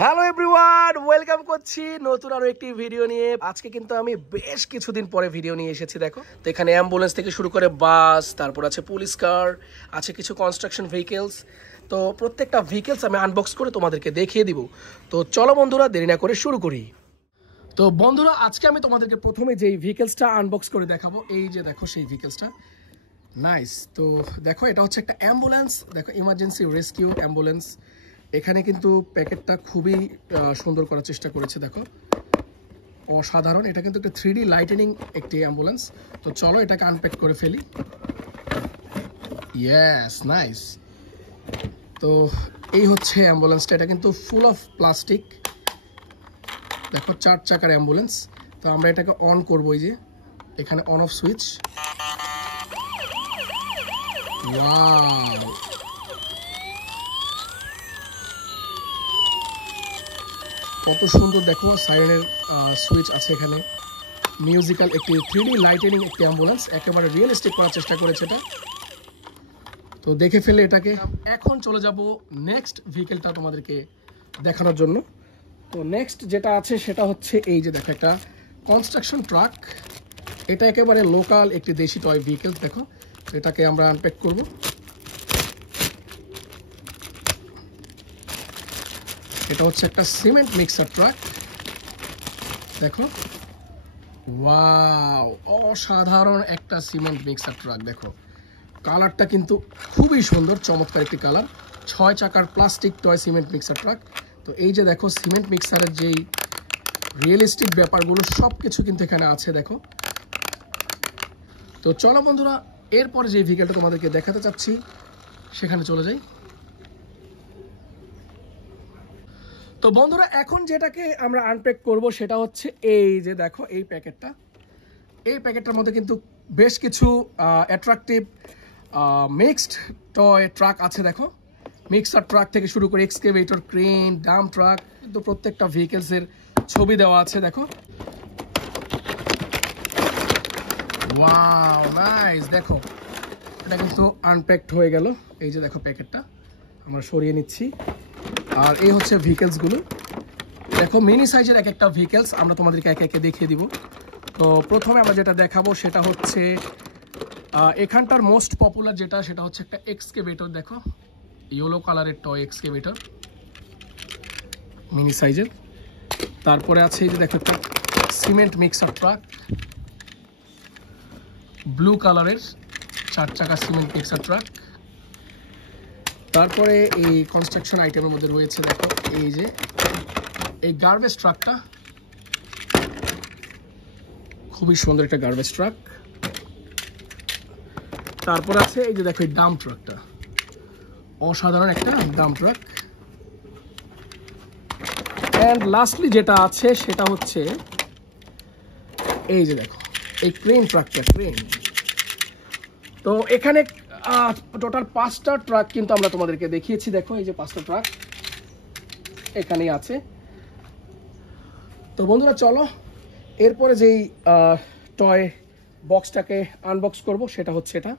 Hello everyone, welcome করছি নতুন আরো একটি ভিডিও নিয়ে। আজকে কিন্তু আমি বেশ কিছুদিন পরে ভিডিও নিয়ে এসেছি। দেখো তো এখানে অ্যাম্বুলেন্স থেকে শুরু করে বাস, তারপর আছে পুলিশ কার, আছে কিছু কনস্ট্রাকশন ভেহিকেলস। তো প্রত্যেকটা ভেহিকেলস আমি আনবক্স করে তোমাদেরকে দেখিয়ে দিব। তো চলো বন্ধুরা, দেরি না করে শুরু করি। তো বন্ধুরা, আজকে আমি তোমাদেরকে প্রথমে যেই ভেহিকেলসটা আনবক্স করে দেখাবো, এই যে দেখো সেই ভেহিকেলসটা। নাইস। তো দেখো এটা হচ্ছে একটা অ্যাম্বুলেন্স। দেখো ইমার্জেন্সি রেস্কিউ অ্যাম্বুলেন্স। এখানে কিন্তু প্যাকেটটা খুবই সুন্দর করার চেষ্টা করেছে। দেখো অসাধারণ। এটা কিন্তু একটা 3D লাইটেনিং একটি অ্যাম্বুলেন্স। তো চলো এটাকে আনপ্যাক করে ফেলি। Yes, nice. তো এই হচ্ছে অ্যাম্বুলেন্সটা। এটা কিন্তু ফুল অফ প্লাস্টিক। দেখো 4 চাকার অ্যাম্বুলেন্স। তো আমরা এটাকে অন করবো। এই যে এখানে অন অফ সুইচ। ওয়াও, কত সুন্দর। দেখো সাইরেনের সুইচ আছে এখানে। মিউজিক্যাল একটি 3D লাইটেনিং একটি অ্যাম্বুলেন্স, একেবারে রিয়েলিস্টিক করার চেষ্টা করেছে এটা। তো দেখে ফেলে এটাকে। এখন চলে যাব নেক্সট ভেহিকেলটা তোমাদেরকে দেখানোর জন্য। তো নেক্সট যেটা আছে সেটা হচ্ছে এই যে দেখো একটা কনস্ট্রাকশন ট্রাক। এটা একেবারে লোকাল একটি দেশি টয় ভেহিকেল। দেখো এটাকে আমরা আনপ্যাক করব। এটা হচ্ছে একটা সিমেন্ট মিক্সার ট্রাক। দেখো ওয়াও, অসাধারণ একটা সিমেন্ট মিক্সার ট্রাক। দেখো কালারটা কিন্তু খুবই সুন্দর, চমৎকার একটি কালার। 6 চাকার plastic toy cement mixer truck. তো এই যে দেখো সিমেন্ট মিক্সারের যেই রিয়েলিস্টিক ব্যাপারগুলো সব কিছু কিন্তু এখানে আছে। দেখো তো চলো বন্ধুরা, এরপরে যে ভেহিকেলটা তোমাদেরকে দেখাতে চাচ্ছি সেখানে চলে যাই। তো বন্ধুরা, এখন যেটাকে আমরা আনপ্যাক করব সেটা হচ্ছে এই যে দেখো এই প্যাকেটটা। এই প্যাকেটটার মধ্যে কিন্তু বেশ কিছু অ্যাট্রাকটিভ মিক্সড টয় ট্রাক আছে। দেখো মিক্সার ট্রাক থেকে শুরু করে এক্সকেভেটর, ক্রেন, ডাম্প ট্রাক, কিন্তু প্রত্যেকটা ভেহিকেলসের ছবি দেওয়া আছে। দেখো ওয়াও, নাইস। দেখো এটা কিন্তু আনপ্যাকড হয়ে গেল। এই যে দেখো প্যাকেটটা আমরা সরিয়ে নিচ্ছি। আর এই হচ্ছে ভেহিকেলসগুলো। দেখো মিনি সাইজের এক একটা ভেহিকেলস আমরা তোমাদেরকে একে একে দেখিয়ে দিব। তো প্রথমে আমরা যেটা দেখাবো সেটা হচ্ছে এখানটার মোস্ট পপুলার যেটা, সেটা হচ্ছে একটা এক্সকেভেটর। দেখো ইয়েলো কালারের টয় এক্সকেভেটর, মিনি সাইজের। তারপরে আছে এই যে দেখো একটা সিমেন্ট মিক্সার ট্রাক, ব্লু কালারের 4 চাকা সিমেন্ট মিক্সার ট্রাক। তারপরে এই কনস্ট্রাকশন আইটেমের মধ্যে রয়েছে দেখো এই যে এই গার্বেজ ট্রাকটা, খুবই সুন্দর একটা গার্বেজ ট্রাক। তারপর আছে এই যে দেখো এই ডাম্প ট্রাকটা, অসাধারণ একটা ডাম্প ট্রাক। অ্যান্ড লাস্টলি যেটা আছে সেটা হচ্ছে এই যে দেখো এই ক্রেন ট্রাকটা, ক্রেন। তো এখানে টোটাল 5টা ট্রাক কিন্তু আমরা তোমাদেরকে দেখিয়েছি। দেখো এই যে 5টা ট্রাক এখানেই আছে। তো বন্ধুরা চলো এরপরে যেই টয় বক্সটাকে আনবক্স করব সেটা হচ্ছে এটা।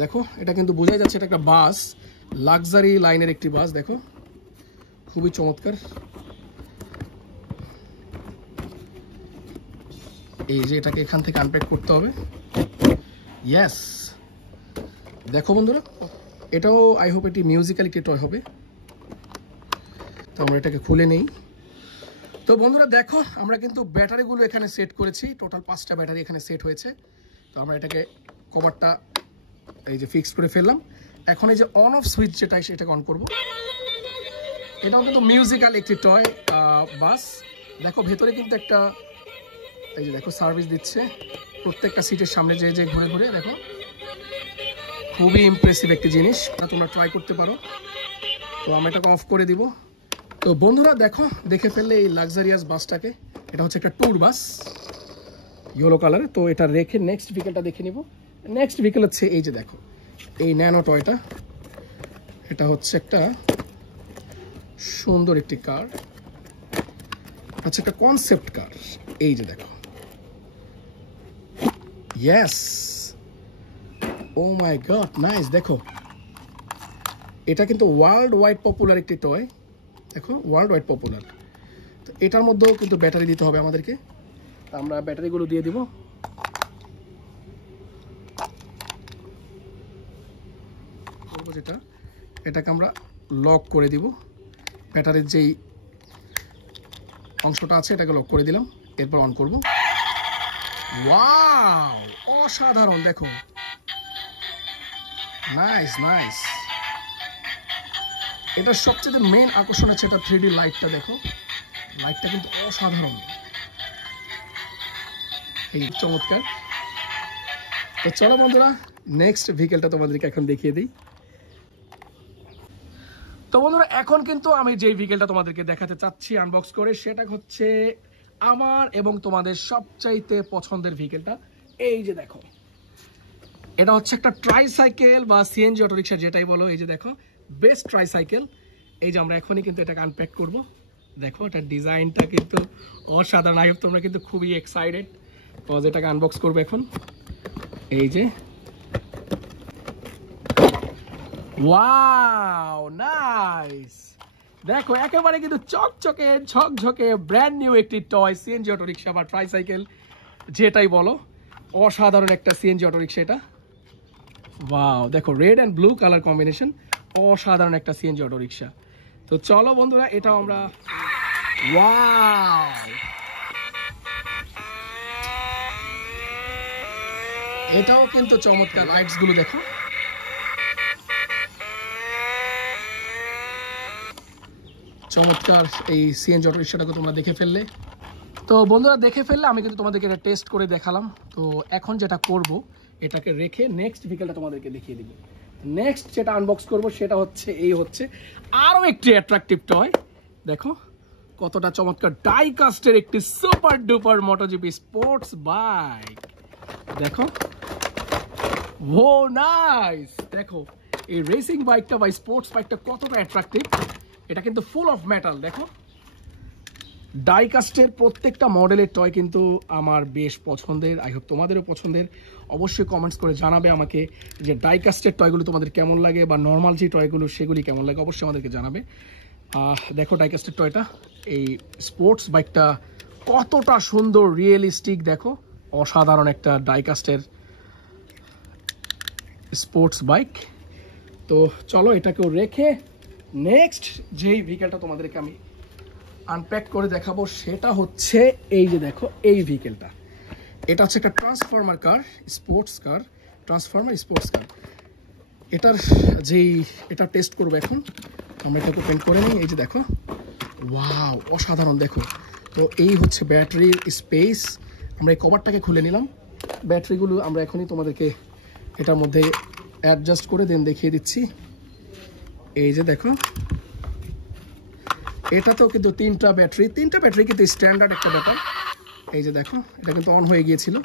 দেখো এটা কিন্তু বোঝাই যাচ্ছে এটা একটা বাস, লাক্সারি লাইনের একটি বাস। দেখো খুবই চমৎকার। এই যে এটাকে এখান থেকে আনপ্যাক করতে হবে। ইয়েস, দেখো বন্ধুরা, এটাও আই হোপ এটি মিউজিক্যাল একটি টয় হবে। তো আমরা এটাকে খুলে নেই। তো বন্ধুরা দেখো আমরা কিন্তু ব্যাটারিগুলো এখানে সেট করেছি। টোটাল 5টা ব্যাটারি এখানে সেট হয়েছে। তো আমরা এটাকে কভারটা এই যে ফিক্স করে ফেললাম। এখন এই যে অন অফ সুইচ যেটা, সেটাকে অন করব। এটাও কিন্তু মিউজিক্যাল একটি টয় বাস। দেখো ভেতরে কিন্তু একটা এই যে দেখো সার্ভিস দিচ্ছে প্রত্যেকটা সিটের সামনে যে যে ঘুরে ঘুরে। দেখো খুবই ইমপ্রেসিভ একটি জিনিস, তোমরা ট্রাই করতে পারো। তো আমরা এটাকে অফ করে দিব। তো বন্ধুরা দেখো দেখে ফেললে এই লাক্সারিয়াস বাসটাকে। এটা হচ্ছে একটা ট্যুর বাস, ইয়েলো কালারে। তো এটা রেখে নেক্সট ভেহিকেলটা দেখে নিব। নেক্সট ভেহিকেল হচ্ছে এই যে দেখো এই ন্যানো টয়টা। এটা হচ্ছে একটা সুন্দর একটি কার, আচ্ছা একটা কনসেপ্ট কার। এই যে দেখো, ইয়েস, ও মাই গড, নাইস। দেখো এটা কিন্তু ওয়ার্ল্ড ওয়াইড পপুলার একটি টয়। দেখো ওয়ার্ল্ড ওয়াইড পপুলার। তো এটার মধ্যেও কিন্তু ব্যাটারি দিতে হবে আমাদেরকে, আমরা ব্যাটারিগুলো দিয়ে দিব। করবো যেটা, এটাকে আমরা লক করে দিব, ব্যাটারির যেই অংশটা আছে এটাকে লক করে দিলাম, এরপর অন করব। ওয়াও, অসাধারণ, দেখো, নাইস নাইস। এটার সবচেয়ে মেন আকর্ষণ হচ্ছে এটা 3D লাইটটা, দেখো লাইটটা কিন্তু অসাধারণ, এই চমৎকার। তো চলো বন্ধুরা, নেক্সট ভেহিকেলটা তোমাদেরকে এখন দেখিয়ে দিই। তো বন্ধুরা, এখন কিন্তু আমি যে ভেহিকেলটা তোমাদেরকে দেখাতে চাচ্ছি আনবক্স করে, সেটা হচ্ছে আমার এবং তোমাদের সবচাইতে পছন্দের ভেহিকেলটা। এই যে দেখো, এটা হচ্ছে একটা ট্রাইসাইকেল বা সিএনজি অটোরিকশা যেটাই বলো। এই যে দেখো, বেস্ট ট্রাইসাইকেল। এই যে আমরা এখনই কিন্তু এটাকে আনপ্যাক করব। দেখো এটার ডিজাইনটা কিন্তু অসাধারণ। আই হোপ তোমরা কিন্তু খুবই এক্সাইটেড, কজ এটাকে আনবক্স করবো এখন। এই যে ওয়াও, নাইস, দেখো একেবারে কিন্তু চকচকে ঝকঝকে ব্র্যান্ড নিউ একটি টয় সিএনজি অটোরিকশা বা ট্রাইসাইকেল যেটাই বলো। অসাধারণ একটা সিএনজি অটোরিকশা এটা। ওয়াও, দেখো red and blue colour combination, অসাধারণ একটা সিএনজি অটোরিকশা। তো চলো বন্ধুরা, এটাও আমরা, ওয়াও, এটাও কিন্তু চমৎকার। লাইটস গুলো দেখো, চমৎকার। এই সিএনজি অটোরিকশাটাকে তোমরা দেখে ফেললে। তো বন্ধুরা দেখে ফেললে, আমি কিন্তু তোমাদেরকে এটা টেস্ট করে দেখালাম। তো এখন যেটা করব, এটাকে রেখে নেক্সট ভেহিকেলটা তোমাদেরকে দেখিয়ে দিব। নেক্সট যেটা আনবক্স করব সেটা হচ্ছে আরও একটি অ্যাট্রাকটিভ টয়। দেখো কতটা চমৎকার, ডাইকাস্টের একটি super duper MotoGP sports bike. দেখো, ও নাইস, দেখো এই রেসিং বাইকটা বা স্পোর্টস বাইকটা কতটা অ্যাট্রাকটিভ। এটা কিন্তু ফুল অফ মেটাল। দেখো ডাইকাস্টের প্রত্যেকটা মডেলের টয় কিন্তু আমার বেশ পছন্দের। আই হোপ তোমাদেরও পছন্দের। অবশ্যই কমেন্টস করে জানাবে আমাকে যে ডাইকাস্টের টয়গুলো তোমাদের কেমন লাগে, বা নর্মাল যে টয়গুলো সেগুলি কেমন লাগে, অবশ্যই আমাদেরকে জানাবে। দেখো ডাইকাস্টের টয়টা, এই স্পোর্টস বাইকটা কতটা সুন্দর, রিয়েলিস্টিক। দেখো অসাধারণ একটা ডাইকাস্টের স্পোর্টস বাইক। তো চলো এটাকেও রেখে নেক্সট যেই ভেহিকেলটা তোমাদেরকে আমি আনপ্যাক করে দেখাবো সেটা হচ্ছে এই যে দেখো, এই ভেহিকেলটা। এটা হচ্ছে একটা transformer car, sports car, transformer sports car. এটা টেস্ট করবো এখন। আমরা এটাকে পেন্ট করে নিই। এই যে দেখো, ওয়াও, অসাধারণ। দেখো, তো এই হচ্ছে ব্যাটারির স্পেস। আমরা এই কভারটাকে খুলে নিলাম। ব্যাটারিগুলো আমরা এখনই তোমাদেরকে এটার মধ্যে অ্যাডজাস্ট করে দেন দেখিয়ে দিচ্ছি। এই যে দেখো, এটাতেও কিন্তু তিনটা ব্যাটারি কিন্তু স্ট্যান্ডার্ড একটা ব্যাপার। এই যে দেখো, এটা কিন্তু অন হয়ে গিয়েছিল।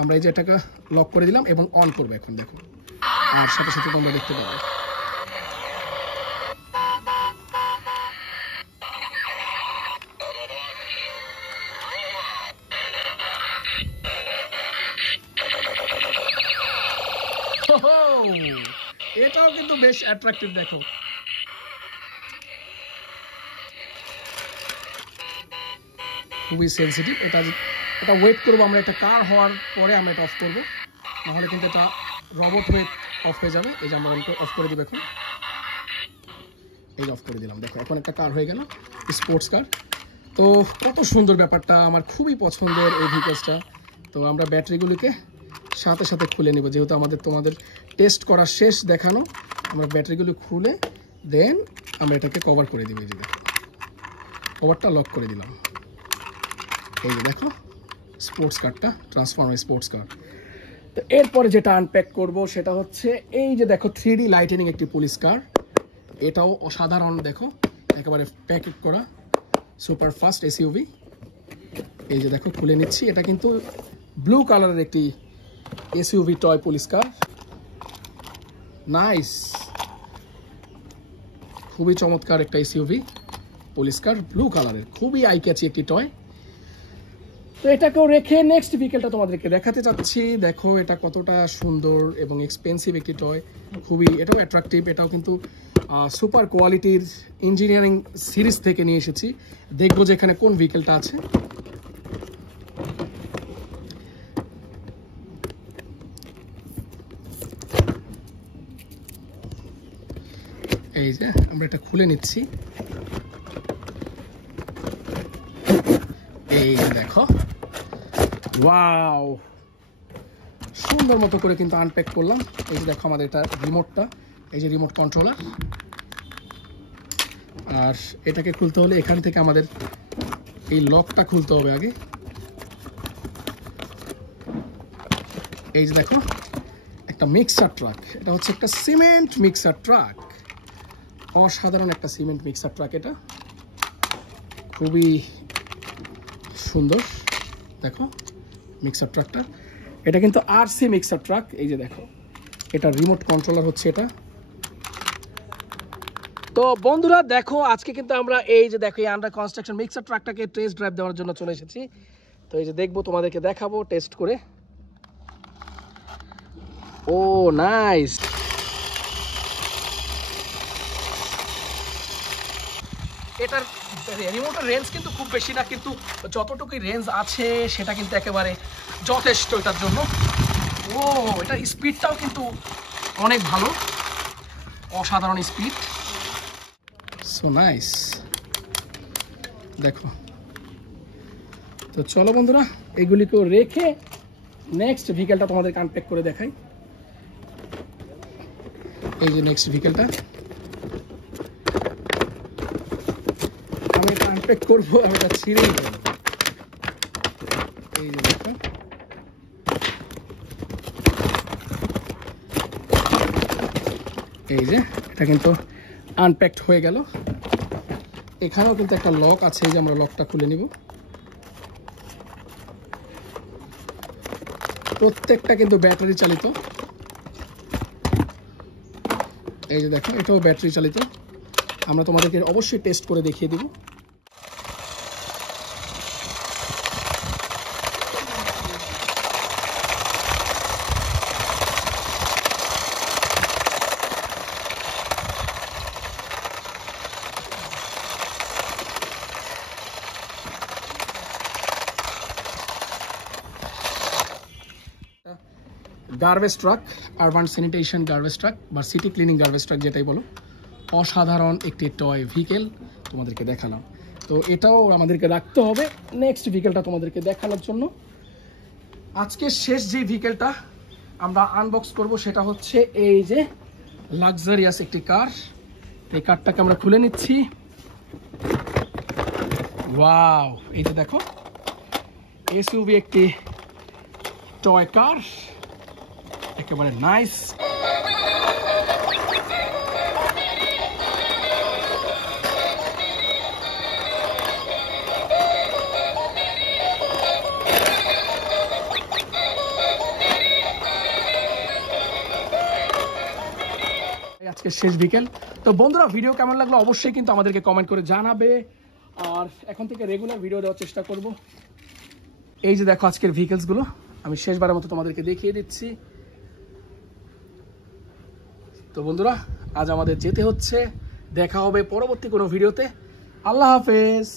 আমরা এই যে এটাকে লক করে দিলাম এবং অন করবো এখন। দেখো, আর সাথে সাথে তোমরা দেখতে পাবে। এটাও কিন্তু বেশ অ্যাট্রাকটিভ। দেখো খুবই সেন্সিটিভ। এটা ওয়েট করবো আমরা, একটা কার হওয়ার পরে আমরা এটা অফ করবো, নাহলে কিন্তু এটা রবট হয়ে অফ হয়ে যাবে। এই যে আমরা অফ করে দিব এখন। এই অফ করে দিলাম। দেখো এখন একটা কার হয়ে গেল, স্পোর্টস কার। তো কত সুন্দর ব্যাপারটা, আমার খুবই পছন্দের এই ভেহিকেলসটা। তো আমরা ব্যাটারিগুলিকে সাথে সাথে খুলে নিব, যেহেতু তোমাদের টেস্ট করা শেষ দেখানো। আমরা ব্যাটারিগুলো খুলে দেন আমরা এটাকে কভার করে দিব। এই যে দেখো, কভারটা লক করে দিলাম। এই যে দেখো স্পোর্টস কারটা, ট্রান্সফর্মার স্পোর্টস কার। তো এরপরে যেটা আনপ্যাক করব সেটা হচ্ছে এই যে দেখো 3D লাইটেনিং একটি পুলিশ কার। এটাও অসাধারণ। দেখো একেবারে প্যাকেট করা সুপার ফাস্ট এসইউভি। এই যে দেখো খুলে নিচ্ছি। এটা কিন্তু ব্লু কালারের একটি এসইউভি টয় পুলিশ কার। নাইস, খুবই চমৎকার একটা এসইউভি পুলিশ কার, ব্লু কালারের, খুবই আই ক্যাচি একটি টয়। তো এটাকেও রেখে নেক্সট ভেহিকেলটা তোমাদেরকে দেখাতে চাচ্ছি। দেখো এটা কতটা সুন্দর এবং এক্সপেন্সিভ একটি টয়, খুবই এটাও অ্যাট্রাকটিভ। এটাও কিন্তু সুপার কোয়ালিটির ইঞ্জিনিয়ারিং সিরিজ থেকে নিয়ে এসেছি। দেখবো যে এখানে কোন ভেহিকেলটা আছে। এই যে আমরা এটা খুলে নিচ্ছি। এই দেখো, ওয়াও, সুন্দর মতো করে কিন্তু আনপ্যাক করলাম। এই যে দেখো আমাদের এটা রিমোটটা, এই যে রিমোট কন্ট্রোলার। আর এটাকে খুলতে হলে এখান থেকে আমাদের এই লকটা খুলতে হবে আগে। এই যে দেখো একটা মিক্সার ট্রাক, এটা হচ্ছে একটা সিমেন্ট মিক্সার ট্রাক। অসাধারণ একটা সিমেন্ট মিক্সার ট্রাক, এটা খুবই সুন্দর। দেখো মিক্সার ট্রাকটা, এটা কিন্তু আরসি মিক্সার ট্রাক। এই যে দেখো এটা রিমোট কন্ট্রোলার হচ্ছে এটা। তো বন্ধুরা দেখো আজকে কিন্তু আমরা এই যে দেখো এই আন্ডার কনস্ট্রাকশন মিক্সার ট্রাকটাকে টেস্ট ড্রাইভ দেওয়ার জন্য চলে এসেছি। তো এই যে দেখবো, তোমাদেরকে দেখাবো টেস্ট করে। ও নাইস, এটার রিমোটের রেঞ্জ কিন্তু খুব বেশি না, কিন্তু যতটুকুই রেঞ্জ আছে সেটা কিন্তু একেবারে যথেষ্ট এটার জন্য। ও এটার স্পিডটাও কিন্তু অনেক ভালো, অসাধারণ স্পিড। সো নাইস, দেখো। তো চলো বন্ধুরা এগুলিকেও রেখে নেক্সট ভেহিকেলটা তোমাদেরকে আনপ্যাক করে দেখাই। এই যে নেক্সট ভেহিকেলটা আমি এটা আনপ্যাক করবো, আমি এটা ছিঁড়েই দেবো। এই যে দেখো, এই যে এটা কিন্তু আনপ্যাকড হয়ে গেল। এখানেও কিন্তু একটা লক আছে, এই যে আমরা লকটা খুলে নিব। প্রত্যেকটা কিন্তু ব্যাটারি চালিত। এই যে দেখো এটাও ব্যাটারি চালিত। আমরা তোমাদেরকে অবশ্যই টেস্ট করে দেখিয়ে দিব। Garbage truck, urban sanitation garbage truck বা সিটি ক্লিনিং গার্বেজ ট্রাক যেটাই বলো, অসাধারণ একটি টয় ভেহিকেল তোমাদেরকে দেখালাম। তো এটাও আমাদেরকে রাখতে হবে নেক্সট ভেহিকেলটা তোমাদেরকে দেখানোর জন্য। আজকে শেষ যে ভেহিকেলটা আমরা আনবক্স করব সেটা হচ্ছে এই যে লাক্সারিয়াস একটি কার। এই কারটাকে আমরা খুলে নিচ্ছি। ওয়াও, এই যে দেখো এসইউভি একটি টয় কার, একেবারে নাইস। আজকে শেষ বিকেল। তো বন্ধুরা ভিডিও কেমন লাগলো অবশ্যই কিন্তু আমাদেরকে কমেন্ট করে জানাবে। আর এখন থেকে রেগুলার ভিডিও দেওয়ার চেষ্টা করব। এই যে দেখো আজকের ভেহিকেলসগুলো আমি শেষবারের মতো তোমাদেরকে দেখিয়ে দিচ্ছি। তো বন্ধুরা আজ আমাদের যেতে হচ্ছে, দেখা হবে পরবর্তী কোনো ভিডিওতে। আল্লাহ হাফেজ।